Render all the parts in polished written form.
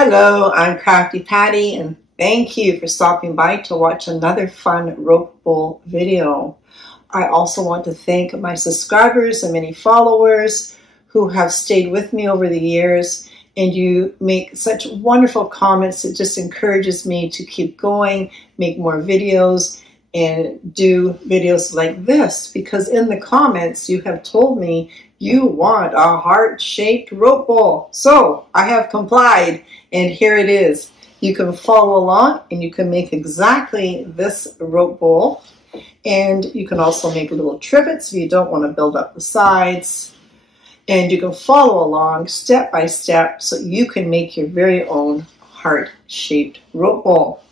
Hello, I'm Crafty Patty, and thank you for stopping by to watch another fun rope bowl video. I also want to thank my subscribers and many followers who have stayed with me over the years, and you make such wonderful comments. It just encourages me to keep going, make more videos, and do videos like this, because in the comments you have told me you want a heart-shaped rope bowl. So I have complied, and here it is. You can follow along and you can make exactly this rope bowl, and you can also make little trivets if you don't want to build up the sides, and you can follow along step by step so you can make your very own heart-shaped rope bowl.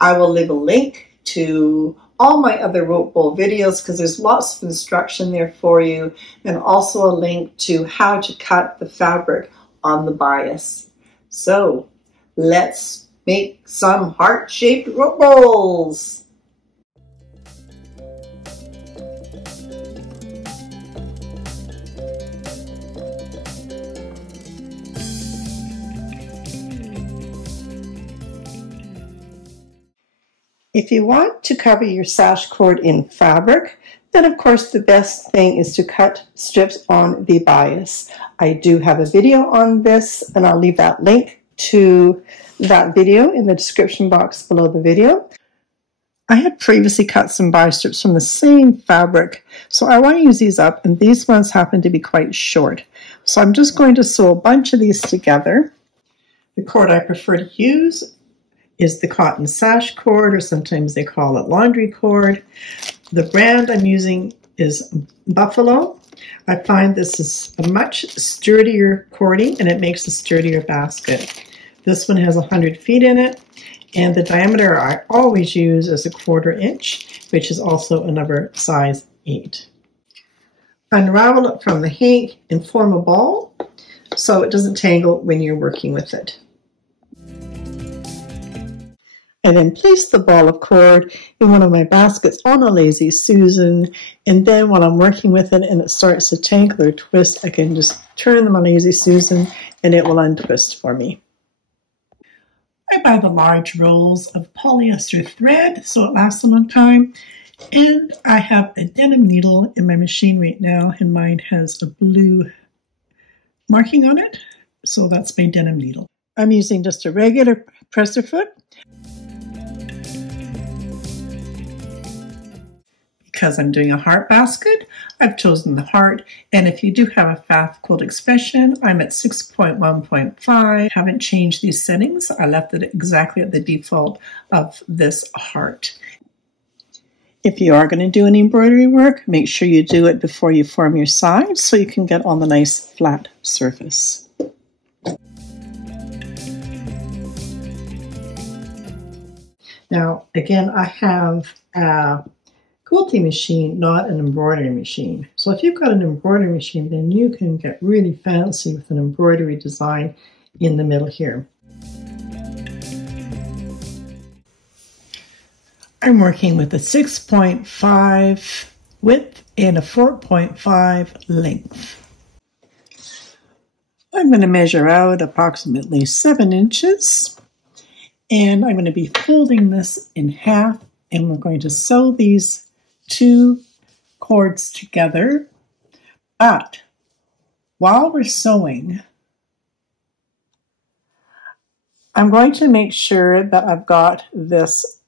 I will leave a link to all my other rope bowl videos because there's lots of instruction there for you, and also a link to how to cut the fabric on the bias. So let's make some heart-shaped rope bowls. If you want to cover your sash cord in fabric, then of course the best thing is to cut strips on the bias. I do have a video on this, and I'll leave that link to that video in the description box below the video. I had previously cut some bias strips from the same fabric, so I want to use these up, and these ones happen to be quite short. So I'm just going to sew a bunch of these together. The cord I prefer to use is the cotton sash cord, or sometimes they call it laundry cord. The brand I'm using is Buffalo. I find this is a much sturdier cording, and it makes a sturdier basket. This one has 100 feet in it, and the diameter I always use is 1/4 inch, which is also another size 8. Unravel it from the hank and form a ball so it doesn't tangle when you're working with it. And then place the ball of cord in one of my baskets on a Lazy Susan, and then when I'm working with it and it starts to tangle or twist, I can just turn my Lazy Susan and it will untwist for me. I buy the large rolls of polyester thread so it lasts a long time, and I have a denim needle in my machine right now, and mine has a blue marking on it, so that's my denim needle. I'm using just a regular presser foot. Because I'm doing a heart basket, I've chosen the heart, and if you do have a FAF quilt expression, I'm at 6.1.5. Haven't changed these settings. I left it exactly at the default of this heart. If you are going to do any embroidery work, make sure you do it before you form your sides so you can get on the nice flat surface. Now, again, I have a quilting machine, not an embroidery machine. So if you've got an embroidery machine, then you can get really fancy with an embroidery design in the middle here. I'm working with a 6.5 width and a 4.5 length. I'm going to measure out approximately 7 inches, and I'm going to be folding this in half, and we're going to sew these 2 cords together. But while we're sewing, I'm going to make sure that I've got this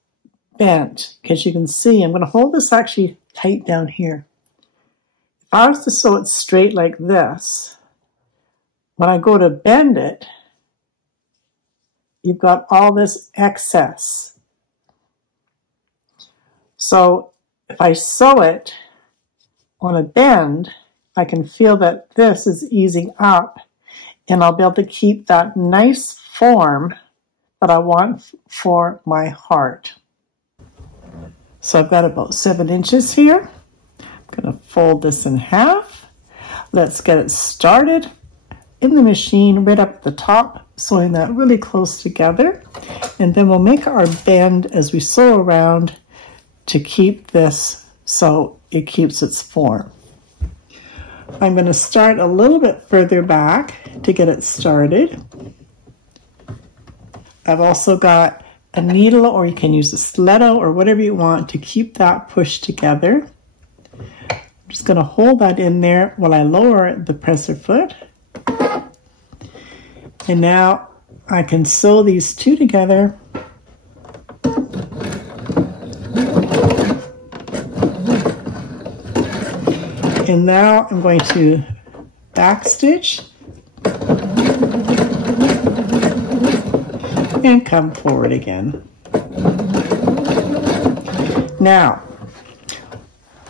bent, because you can see I'm going to hold this actually tight down here. If I was to sew it straight like this, when I go to bend it, you've got all this excess. So if I sew it on a bend, I can feel that this is easing up, and I'll be able to keep that nice form that I want for my heart. So I've got about 7 inches here. I'm going to fold this in half. Let's get it started in the machine right up at the top, sewing that really close together, and then we'll make our bend as we sew around to keep this so it keeps its form. I'm going to start a little bit further back to get it started. I've also got a needle, or you can use a stiletto or whatever you want to keep that pushed together. I'm just going to hold that in there while I lower the presser foot. And now I can sew these two together. And now I'm going to backstitch and come forward again. Now,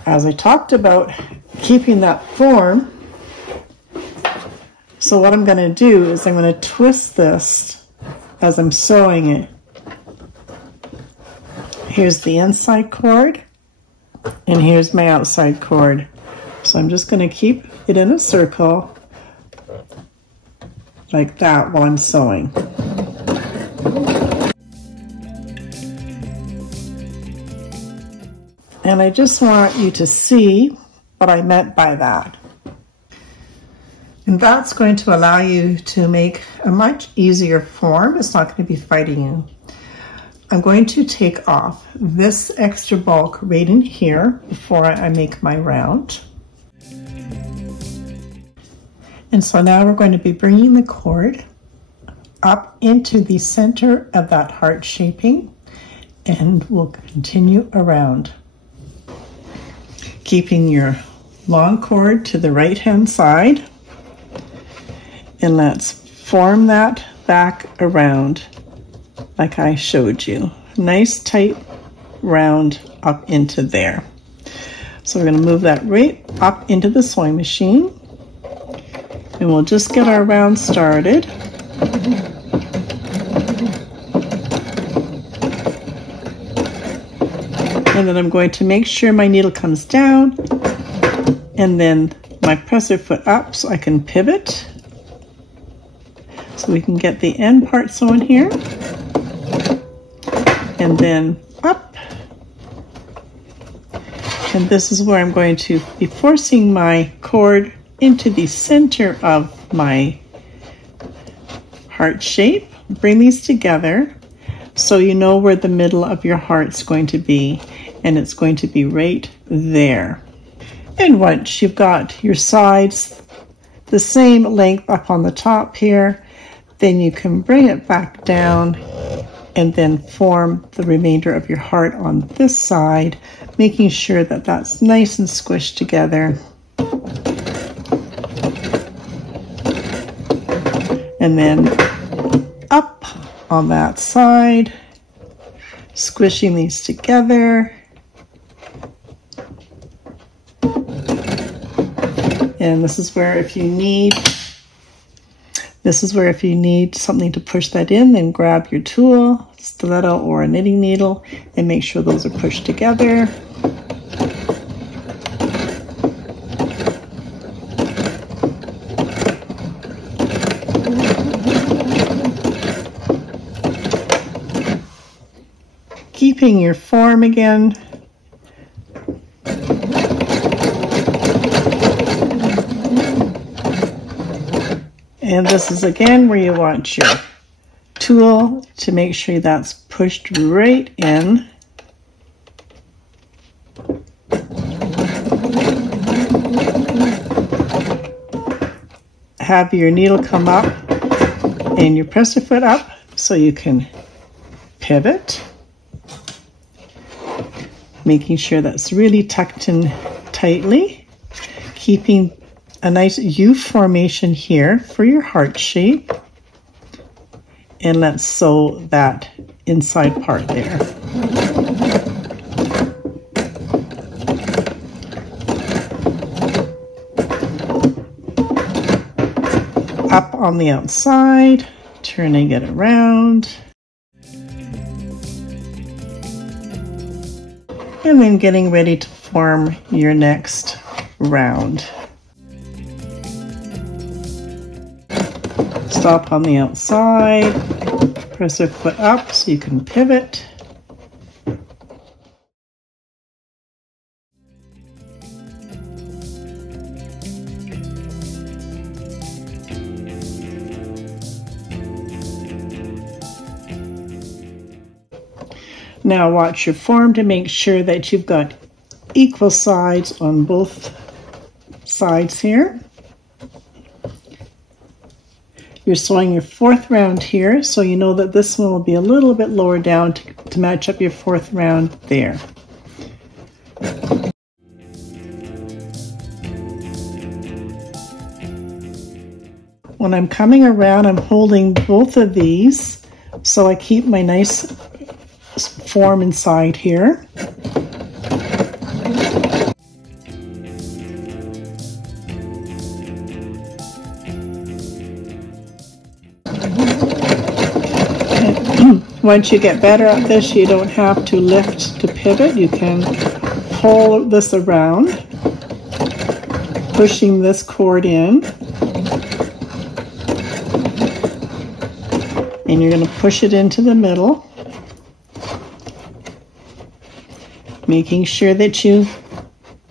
as I talked about keeping that form, so what I'm going to do is I'm going to twist this as I'm sewing it. Here's the inside cord, and here's my outside cord. So I'm just going to keep it in a circle like that while I'm sewing. And I just want you to see what I meant by that. And that's going to allow you to make a much easier form. It's not going to be fighting you. I'm going to take off this extra bulk right in here before I make my round. And so now we're going to be bringing the cord up into the center of that heart shaping, and we'll continue around. Keeping your long cord to the right hand side, and let's form that back around like I showed you. Nice tight round up into there. So we're going to move that right up into the sewing machine, and we'll just get our round started. And then I'm going to make sure my needle comes down, and then my presser foot up so I can pivot. So we can get the end part sewn here, and then up. And this is where I'm going to be forcing my cord into the center of my heart shape. Bring these together so you know where the middle of your heart's going to be, and it's going to be right there. And once you've got your sides the same length up on the top here, then you can bring it back down and then form the remainder of your heart on this side, making sure that that's nice and squished together. And then up on that side, squishing these together. And this is where if you need something to push that in, then grab your tool, stiletto or a knitting needle, and make sure those are pushed together. Keeping your form again. And this is again where you want your tool to make sure that's pushed right in. Have your needle come up and your presser foot up so you can pivot. Making sure that's really tucked in tightly, keeping a nice U formation here for your heart shape. And let's sew that inside part there. Up on the outside, turning it around. And then getting ready to form your next round. Stop on the outside, press your foot up so you can pivot. Now watch your form to make sure that you've got equal sides on both sides here. You're sewing your 4th round here, so you know that this one will be a little bit lower down to match up your 4th round there. When I'm coming around, I'm holding both of these so I keep my nice form inside here. Once you get better at this, you don't have to lift to pivot. You can pull this around, pushing this cord in. And you're going to push it into the middle, making sure that you're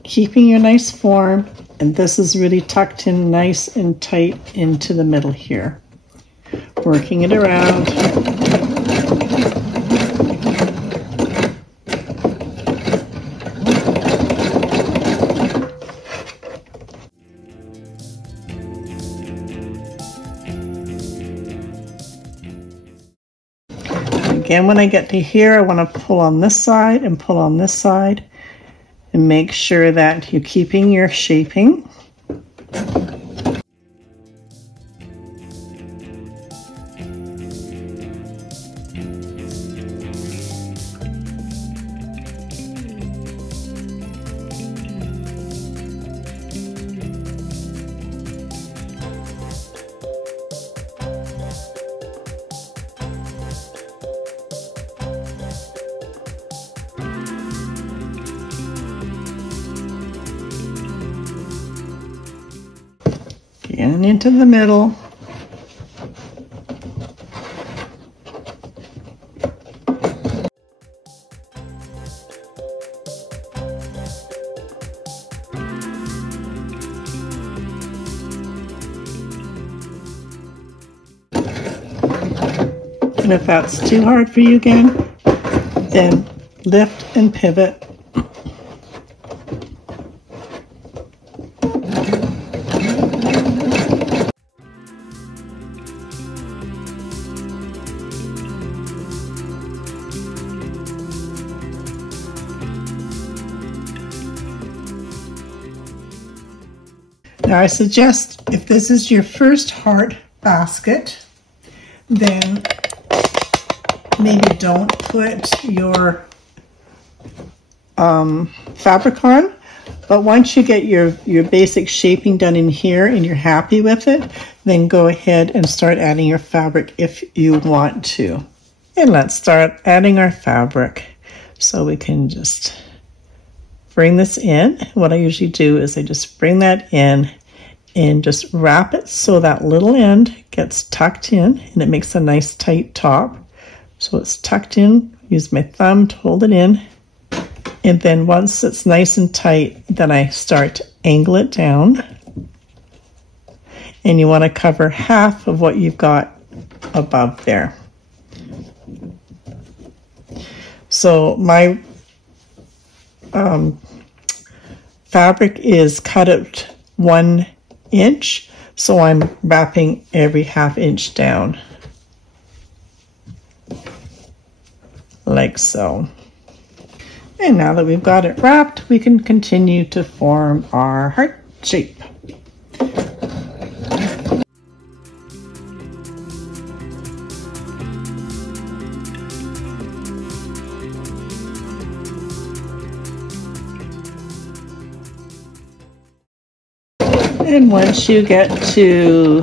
keeping your nice form, and this is really tucked in nice and tight into the middle here. Working it around. Again, when I get to here, I want to pull on this side and pull on this side and make sure that you're keeping your shaping. And into the middle. And if that's too hard for you again, then lift and pivot. Now I suggest if this is your first heart basket, then maybe don't put your fabric on, but once you get your basic shaping done in here and you're happy with it, then go ahead and start adding your fabric if you want to. And let's start adding our fabric. So we can just bring this in. What I usually do is I just bring that in and just wrap it so that little end gets tucked in and it makes a nice tight top. So it's tucked in, use my thumb to hold it in. And then once it's nice and tight, then I start to angle it down. And you want to cover half of what you've got above there. So my fabric is cut out 1 inch, so I'm wrapping every ½ inch down, like so. And now that we've got it wrapped, we can continue to form our heart shape. And once you get to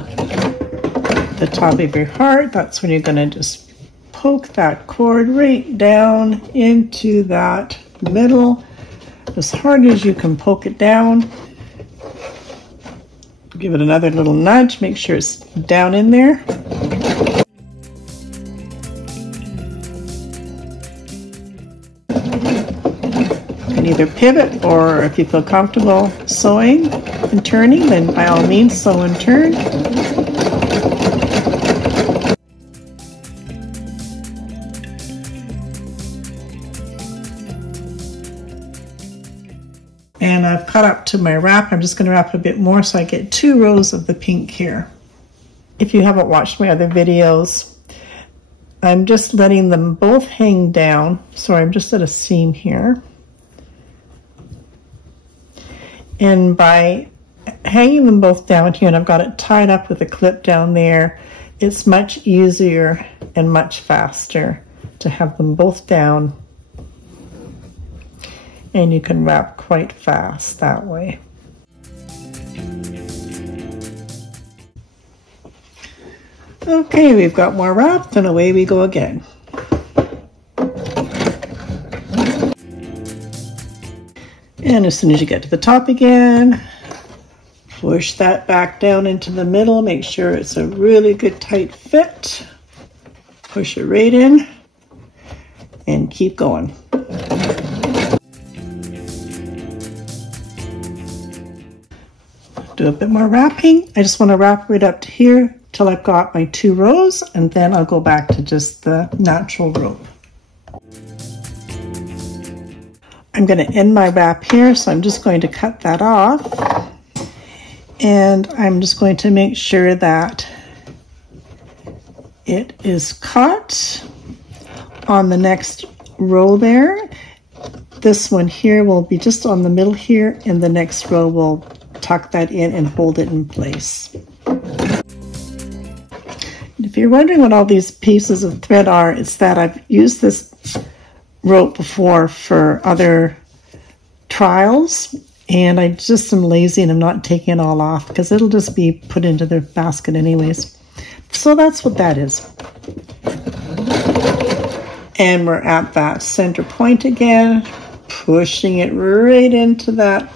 the top of your heart, that's when you're going to just poke that cord right down into that middle, as hard as you can poke it down. Give it another little nudge, make sure it's down in there. You can either pivot, or if you feel comfortable sewing and turning, then by all means sew and turn. And I've cut up to my wrap. I'm just going to wrap a bit more so I get 2 rows of the pink here. If you haven't watched my other videos, I'm just letting them both hang down. So I'm just at a seam here. And by hanging them both down here, and I've got it tied up with a clip down there, it's much easier and much faster to have them both down. And you can wrap quite fast that way. Okay, we've got more wrapped and away we go again. And as soon as you get to the top again, push that back down into the middle. Make sure it's a really good tight fit. Push it right in and keep going. Do a bit more wrapping. I just want to wrap right up to here till I've got my 2 rows, and then I'll go back to just the natural rope. I'm going to end my wrap here, so I'm just going to cut that off. And I'm just going to make sure that it is cut on the next row there. This one here will be just on the middle here, and the next row will tuck that in and hold it in place. If you're wondering what all these pieces of thread are, it's that I've used this rope before for other trials, and I just am lazy and I'm not taking it all off because it'll just be put into the basket anyways. So that's what that is. And we're at that center point again, pushing it right into that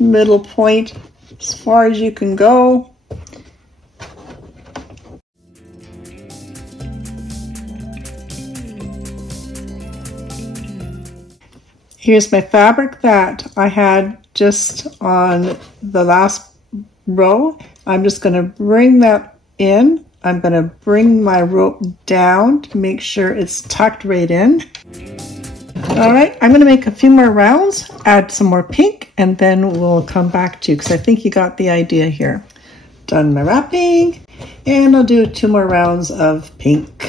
middle point as far as you can go. Here's my fabric that I had just on the last row. I'm just going to bring that in. I'm going to bring my rope down to make sure it's tucked right in. All right, I'm going to make a few more rounds, add some more pink, and then we'll come back to you because I think you got the idea here. Done my wrapping, and I'll do 2 more rounds of pink.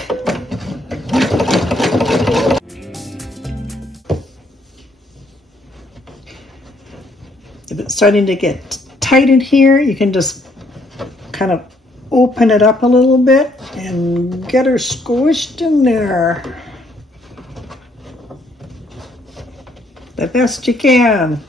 If it's starting to get tight in here, you can just kind of open it up a little bit and get her squished in there the best you can.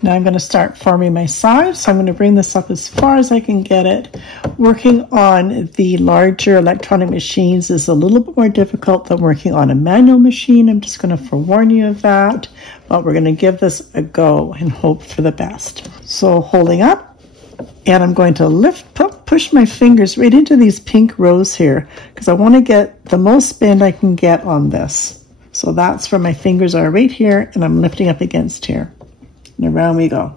Now I'm going to start forming my sides, so I'm going to bring this up as far as I can get it. Working on the larger electronic machines is a little bit more difficult than working on a manual machine. I'm just going to forewarn you of that, but we're going to give this a go and hope for the best. So holding up, and I'm going to push my fingers right into these pink rows here because I want to get the most bend I can get on this. So that's where my fingers are, right here, and I'm lifting up against here. And around we go.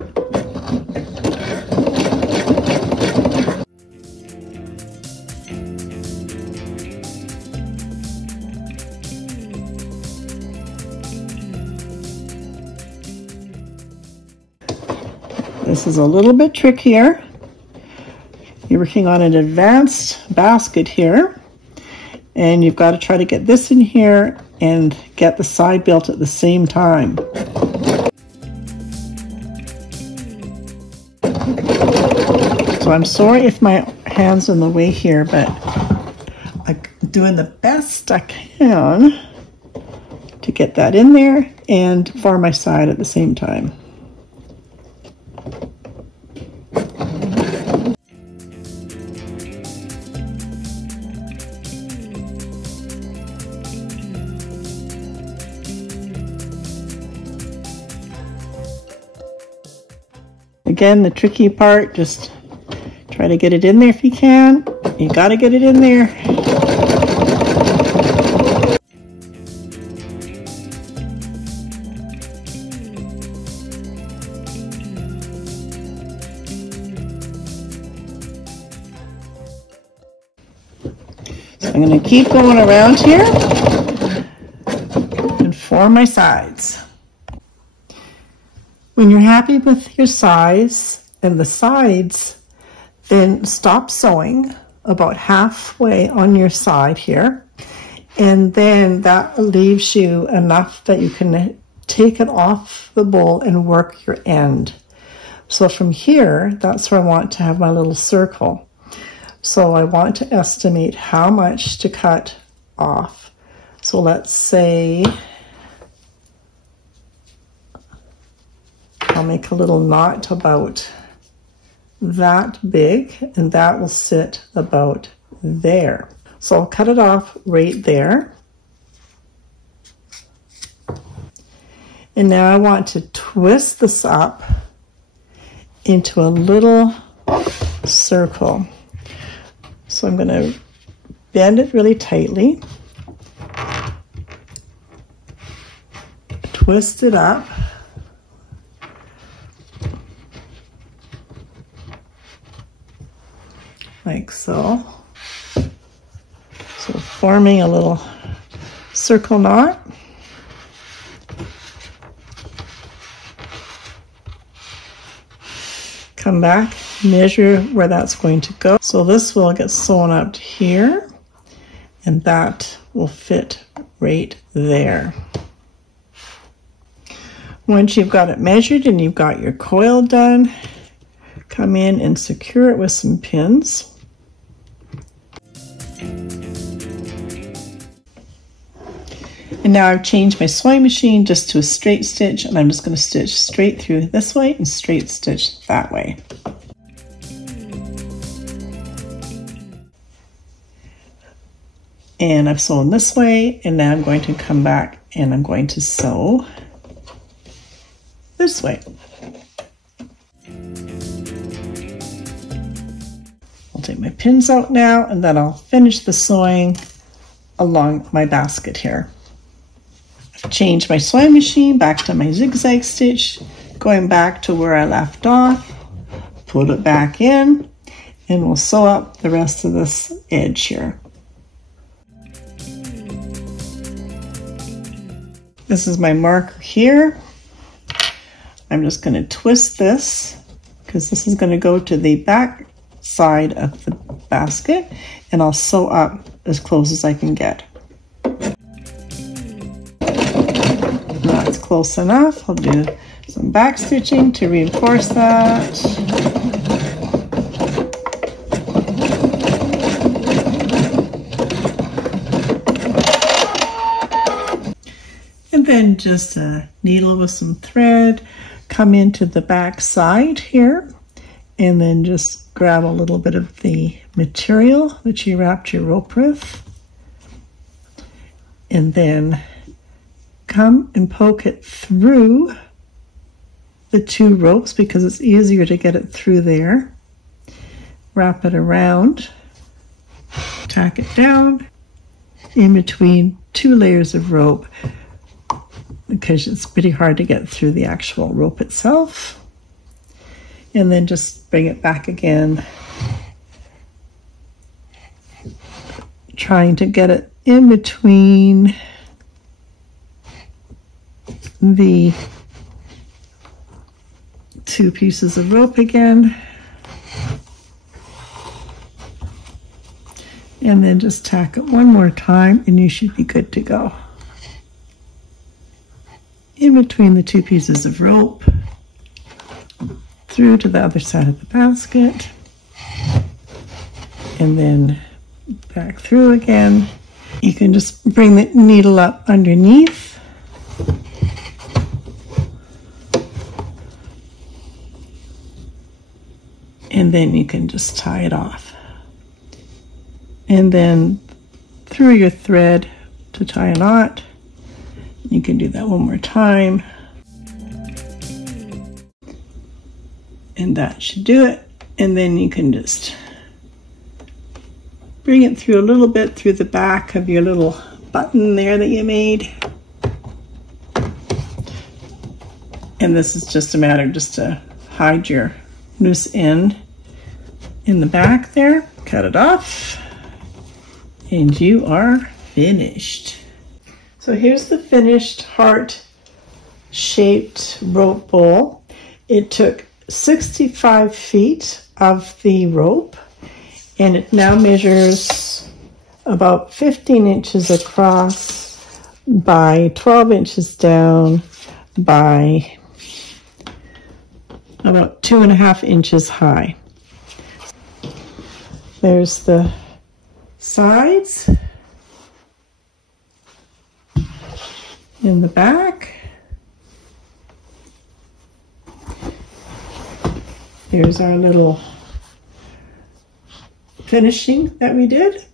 This is a little bit trickier. You're working on an advanced basket here, and you've got to try to get this in here and get the side built at the same time. So I'm sorry if my hand's in the way here, but I'm doing the best I can to get that in there and form my side at the same time. Again, the tricky part, just try to get it in there if you can. You got to get it in there. So I'm going to keep going around here and form my sides. When you're happy with your size and the sides, then stop sewing about halfway on your side here. And then that leaves you enough that you can take it off the bowl and work your end. So from here, that's where I want to have my little circle. So I want to estimate how much to cut off. So let's say I'll make a little knot about that big, and that will sit about there. So I'll cut it off right there. And now I want to twist this up into a little circle. So I'm going to bend it really tightly, twist it up, like so. So forming a little circle knot. Come back, measure where that's going to go. So this will get sewn up to here, and that will fit right there. Once you've got it measured and you've got your coil done, come in and secure it with some pins. And now I've changed my sewing machine just to a straight stitch, and I'm just going to stitch straight through this way and straight stitch that way. And I've sewn this way, and now I'm going to come back and I'm going to sew this way. I'll take my pins out now, and then I'll finish the sewing along my basket here. I've changed my sewing machine back to my zigzag stitch, going back to where I left off, put it back in, and we'll sew up the rest of this edge here. This is my marker here. I'm just going to twist this because this is going to go to the back side of the basket, and I'll sew up as close as I can get. That's close enough. I'll do some back stitching to reinforce that. And then just a needle with some thread, come into the back side here, and then just grab a little bit of the material that you wrapped your rope with, and then come and poke it through the two ropes because it's easier to get it through there. Wrap it around, tack it down in between two layers of rope because it's pretty hard to get through the actual rope itself. And then just bring it back again, trying to get it in between the two pieces of rope again, and then just tack it one more time and you should be good to go. In between the two pieces of rope, through to the other side of the basket, and then back through again. You can just bring the needle up underneath, and then you can just tie it off. And then through your thread to tie a knot. You can do that one more time. And that should do it. And then you can just bring it through a little bit through the back of your little button there that you made. And this is just a matter just to hide your loose end in the back there. Cut it off. And you are finished. So here's the finished heart-shaped rope bowl. It took 65 feet of the rope, and it now measures about 15 inches across by 12 inches down by about 2.5 inches high. There's the sides in the back. Here's our little finishing that we did.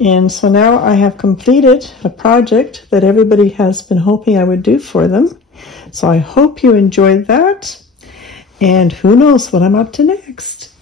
And so now I have completed a project that everybody has been hoping I would do for them. So I hope you enjoyed that. And who knows what I'm up to next.